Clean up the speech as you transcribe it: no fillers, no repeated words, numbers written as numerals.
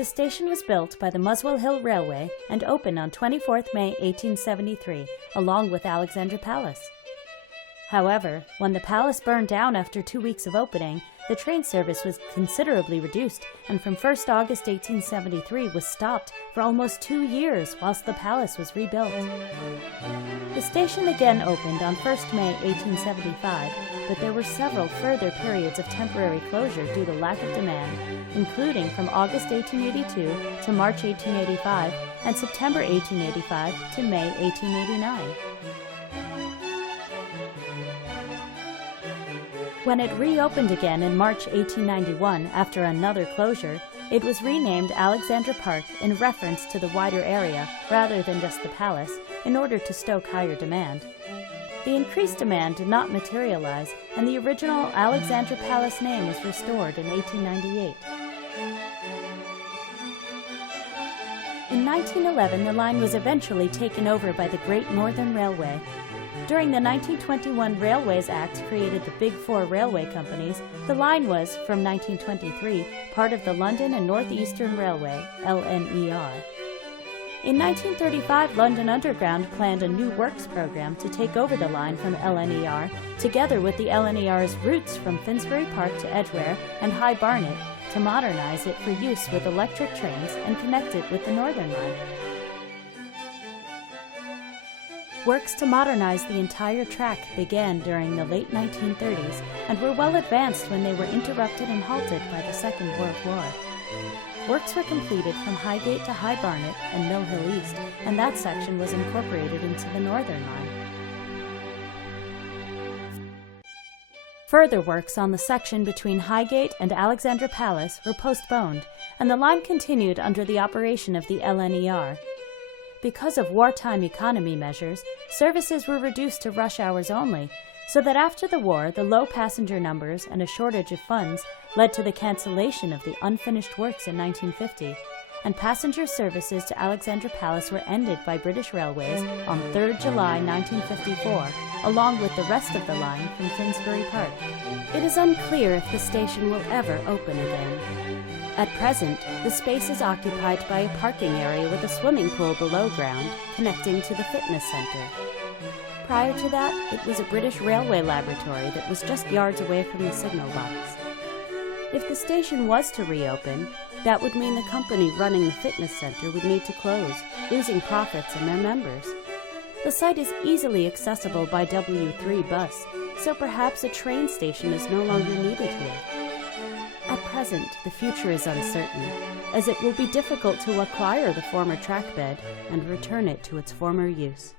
The station was built by the Muswell Hill Railway and opened on 24 May 1873, along with Alexandra Palace. However, when the palace burned down after 2 weeks of opening, the train service was considerably reduced and from 1 August 1873 was stopped for almost 2 years whilst the palace was rebuilt. The station again opened on 1 May 1875, but there were several further periods of temporary closure due to lack of demand, including from August 1882 to March 1885 and September 1885 to May 1889. When it reopened again in March 1891 after another closure, it was renamed Alexandra Park in reference to the wider area rather than just the palace, in order to stoke higher demand. The increased demand did not materialize, and the original Alexandra Palace name was restored in 1898. In 1911, the line was eventually taken over by the Great Northern Railway. During the 1921 Railways Act created the Big Four railway companies, the line was, from 1923, part of the London and North Eastern Railway, LNER. In 1935, London Underground planned a new works program to take over the line from LNER, together with the LNER's routes from Finsbury Park to Edgware and High Barnet, to modernize it for use with electric trains and connect it with the Northern Line. Works to modernize the entire track began during the late 1930s and were well advanced when they were interrupted and halted by the Second World War. Works were completed from Highgate to High Barnet and Mill Hill East, and that section was incorporated into the Northern Line. Further works on the section between Highgate and Alexandra Palace were postponed, and the line continued under the operation of the LNER. Because of wartime economy measures, services were reduced to rush hours only, so that after the war, the low passenger numbers and a shortage of funds led to the cancellation of the unfinished works in 1950, and passenger services to Alexandra Palace were ended by British Railways on 3 July 1954, along with the rest of the line from Finsbury Park. It is unclear if the station will ever open again. At present, the space is occupied by a parking area with a swimming pool below ground, connecting to the fitness center. Prior to that, it was a British railway laboratory that was just yards away from the signal box. If the station was to reopen, that would mean the company running the fitness center would need to close, losing profits and their members. The site is easily accessible by W3 bus, so perhaps a train station is no longer needed here. At present, the future is uncertain, as it will be difficult to acquire the former track bed and return it to its former use.